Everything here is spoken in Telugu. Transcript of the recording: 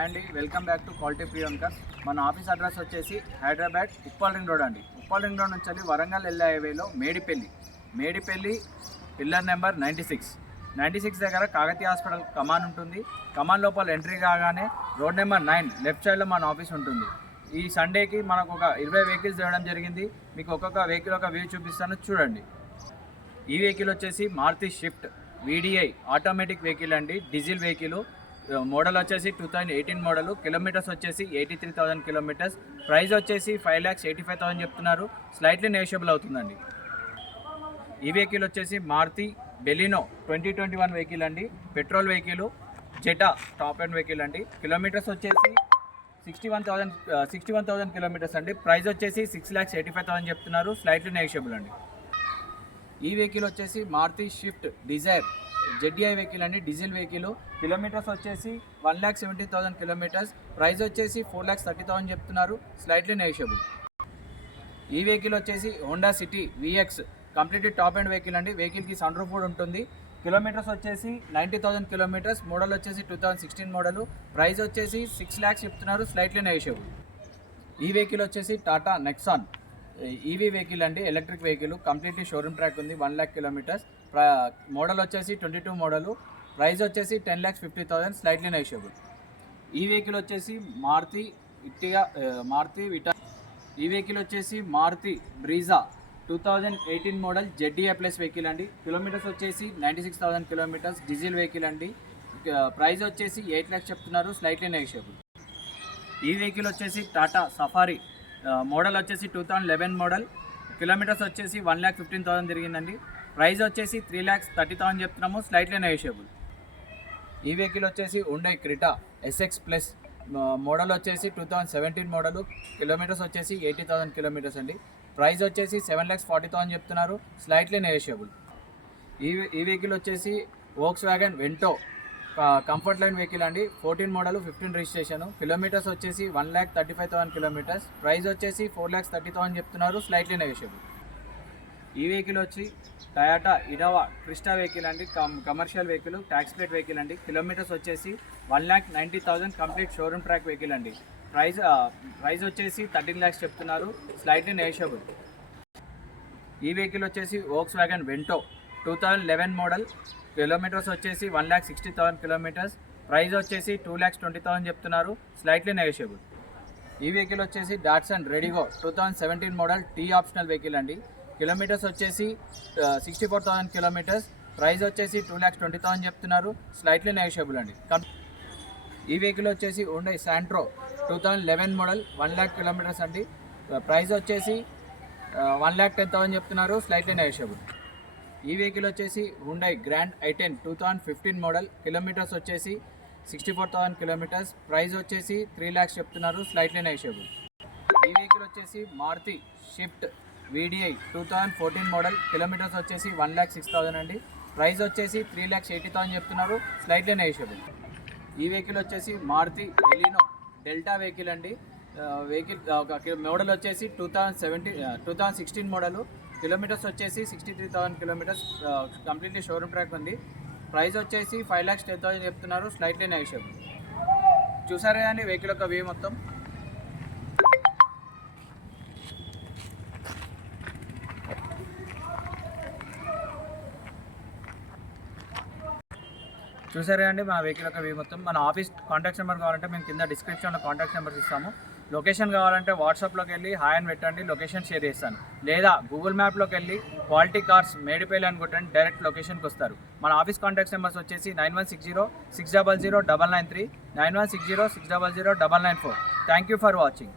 And welcome back to quality Priyanka. మన ఆఫీస్ అడ్రస్ వచ్చేసి హైదరాబాద్ ఉప్పల్ రింగ్ రోడ్ అండి. ఉప్పల్ రింగ్ రోడ్ నుంచి వరంగల్ వెళ్ళే హైవేలో Medipalli. Medipalli pillar number ninety six. Ninety six దగ్గర కాకతీయ హాస్పిటల్ కమాన్ ఉంటుంది. కమాన్ లోపల ఎంట్రీ కాగానే రోడ్ నెంబర్ నైన్ లెఫ్ట్ సైడ్లో మన ఆఫీస్ ఉంటుంది. ఈ సండేకి మనకు ఒక ఇరవై వెహికల్స్ ఇవ్వడం జరిగింది. మీకు ఒక్కొక్క వెహికల్ ఒక వ్యూ చూపిస్తాను. చూడండి. ఈ వెహికల్ వచ్చేసి Maruti Swift VDI automatic vehicle అండి. డీజిల్ వెహికల్ మోడల్ వచ్చేసి two thousand eighteen model. Kilometres వచ్చేసి eighty three thousand kilometres. Price వచ్చేసి five lakhs eighty five thousand చెప్తున్నారు. స్లైట్లీ నెగోషియబుల్ అవుతుందండి. ఈ వెహికల్ వచ్చేసి Maruti Baleno twenty twenty one vehicle అండి. Petrol vehicle Zeta top end vehicle అండి. కిలోమీటర్స్ వచ్చేసి sixty one thousand sixty one thousand kilometres అండి. ప్రైస్ వచ్చేసి six lakhs eighty five thousand చెప్తున్నారు. స్లైట్లీ నెగోషియబుల్ అండి. ఈ వెహికల్ వచ్చేసి Maruti Swift Dzire ZDI vehicle అండి డీజిల్ వెహికల్ కిలోమీటర్స్ వచ్చేసి one lakh seventy thousand kilometres price వచ్చేసి ఫోర్ ల్యాక్స్ థర్టీ థౌసండ్ చెప్తున్నారు. స్లైట్లీ నెగిషియబుల్ ఈ వెహికల్ వచ్చేసి Honda City VX completely top end vehicle అండి. వెహికల్కి సన్ రూఫ్ కూడా ఉంటుంది. కిలోమీటర్స్ వచ్చేసి నైంటీ థౌసండ్ కిలోమీటర్స్ మోడల్ వచ్చేసి two thousand sixteen model price వచ్చేసి సిక్స్ ల్యాక్స్ చెప్తున్నారు. స్లైట్లీ నెగిషియబుల్ ఈ వెహికల్ వచ్చేసి టాటా నెక్సాన్ ఈవీ వెహికల్ అండి electric vehicle completely showroom track ఉంది వన్ ల్యాక్ కిలోమీటర్స్ మోడల్ వచ్చేసి ట్వంటీ టూ మోడల్ ప్రైస్ వచ్చేసి ten lakhs fifty thousand slightly negotiable ఈ వెహికల్ వచ్చేసి మారుతి ఇట్టిగా మారుతి విటా ఈ వెహికల్ వచ్చేసి Maruti Brezza two thousand eighteen model ZDA plus vehicle అండి. కిలోమీటర్స్ వచ్చేసి ninety six thousand kilometres diesel vehicle అండి ప్రైస్ వచ్చేసి ఎయిట్ ల్యాక్స్ చెప్తున్నారు స్లైట్లీ నెగిషియబుల్ ఈ వెహికల్ వచ్చేసి టాటా సఫారీ మోడల్ వచ్చేసి two thousand eleven model. Kilometres వచ్చేసి వన్ ల్యాక్ ఫిఫ్టీన్ థౌసండ్ తిరిగిందండి. ప్రైస్ వచ్చేసి త్రీ ల్యాక్స్ థర్టీ థౌసండ్ చెప్తున్నాము. స్లైట్లీ నెగోషియబుల్ ఈ వెహికల్ వచ్చేసి ఉండే క్రిటా ఎస్ఎక్స్ ప్లస్ మోడల్ వచ్చేసి two thousand seventeen model. Kilometres వచ్చేసి ఎయిటీ థౌసండ్ కిలోమీటర్స్ అండి. ప్రైస్ వచ్చేసి సెవెన్ ల్యాక్స్ ఫార్టీ థౌసండ్ చెప్తున్నారు. స్లైట్లీ నెగోషియబుల్ ఈ ఈ వెహికల్ వచ్చేసి Volkswagen Vento comfort line vehicle అండి. Fourteen model fifteen registration kilometres వచ్చేసి one lakh thirty five thousand kilometres price వచ్చేసి ఫోర్ ల్యాక్స్ థర్టీ థౌసండ్ చెప్తున్నారు. స్లైట్లీ నెగోషియబుల్ ఈ వెహికల్ వచ్చి టయాటా ఇనోవా క్రిస్టా వెహికల్ అండి. Cum commercial vehicle tax plate vehicle అండి. కిలోమీటర్స్ వచ్చేసి one lakh ninety thousand complete showroom track vehicle అండి. ప్రైస్ ప్రైస్ వచ్చేసి థర్టీన్ ల్యాక్స్ చెప్తున్నారు. స్లైట్లీ నెగోషియబుల్ ఈ వెహికల్ వచ్చేసి Volkswagen Vento two thousand eleven model kilometres వచ్చేసి one lakh sixty thousand kilometres. Price వచ్చేసి టూ ల్యాక్స్ ట్వంటీ థౌసండ్ చెప్తున్నారు. స్లైట్లీ నెగోషియబుల్ ఈ వెహికల్ వచ్చేసి Datsun Redigo two thousand seventeen model T optional vehicle అండి. కిలోమీటర్స్ వచ్చేసి sixty four thousand kilometres. Price వచ్చేసి టూ ల్యాక్స్ ట్వంటీ థౌసండ్ చెప్తున్నారు. స్లైట్లీ నెగోషియబుల్ అండి. ఈ వెహికల్ వచ్చేసి ఉండే Santro two thousand eleven model one lakh kilometres అండి. ప్రైస్ వచ్చేసి వన్ ల్యాక్ టెన్ థౌసండ్ చెప్తున్నారు. స్లైట్లీ నెగోషియబుల్ ఈ వెహికల్ వచ్చేసి Hyundai Grand i ten two thousand fifteen model kilometres వచ్చేసి sixty four thousand kilometres price వచ్చేసి త్రీ ల్యాక్స్ చెప్తున్నారు. స్లైట్లీ నెగిషియబుల్ ఈ వెహికల్ వచ్చేసి Maruti Swift VDI two thousand fourteen model kilometres వచ్చేసి వన్ ల్యాక్ సిక్స్ థౌసండ్ అండి. ప్రైస్ వచ్చేసి త్రీ ల్యాక్స్ ఎయిటీ థౌసండ్ చెప్తున్నారు. స్లైట్లీ నెగిషియబుల్ ఈ వెహికల్ వచ్చేసి మారుతి ఎలినో డెల్టా వెహికల్ అండి. వెహికల్ ఒక మోడల్ వచ్చేసి two thousand seventy two thousand sixteen model kilometres వచ్చేసి sixty three thousand kilometres completely showroom track ఉంది. ప్రైస్ వచ్చేసి ఫైవ్ ల్యాక్స్ టెన్ థౌసండ్ చెప్తున్నారు స్లైట్లీ నెగిషియబుల్ చూసారా అండి వెహికల్ యొక్క వ్యూ మొత్తం? చూసారా అండి మా వెహికల్ యొక్క వ్యూ మొత్తం? మన ఆఫీస్ కాంటాక్ట్ నెంబర్ కావాలంటే మేము కింద డిస్క్రిప్షన్లో కాంటాక్ట్ నెంబర్స్ ఇస్తాము. లొకేషన్ కావాలంటే వాట్సాప్లోకి వెళ్ళి హాయ్ అని పెట్టండి లొకేషన్ షేర్ చేస్తాను. లేదా గూగుల్ మ్యాప్లోకి వెళ్ళి క్వాలిటీ కార్స్ మేడిపల్లి అని కొట్టండి డైరెక్ట్ లొకేషన్కి వస్తారు. మన ఆఫీస్ కాంటాక్ట్ నెంబర్స్ వచ్చేసి nine one six zero six double zero double nine three nine one six zero six double zero double nine four. Thank you for watching.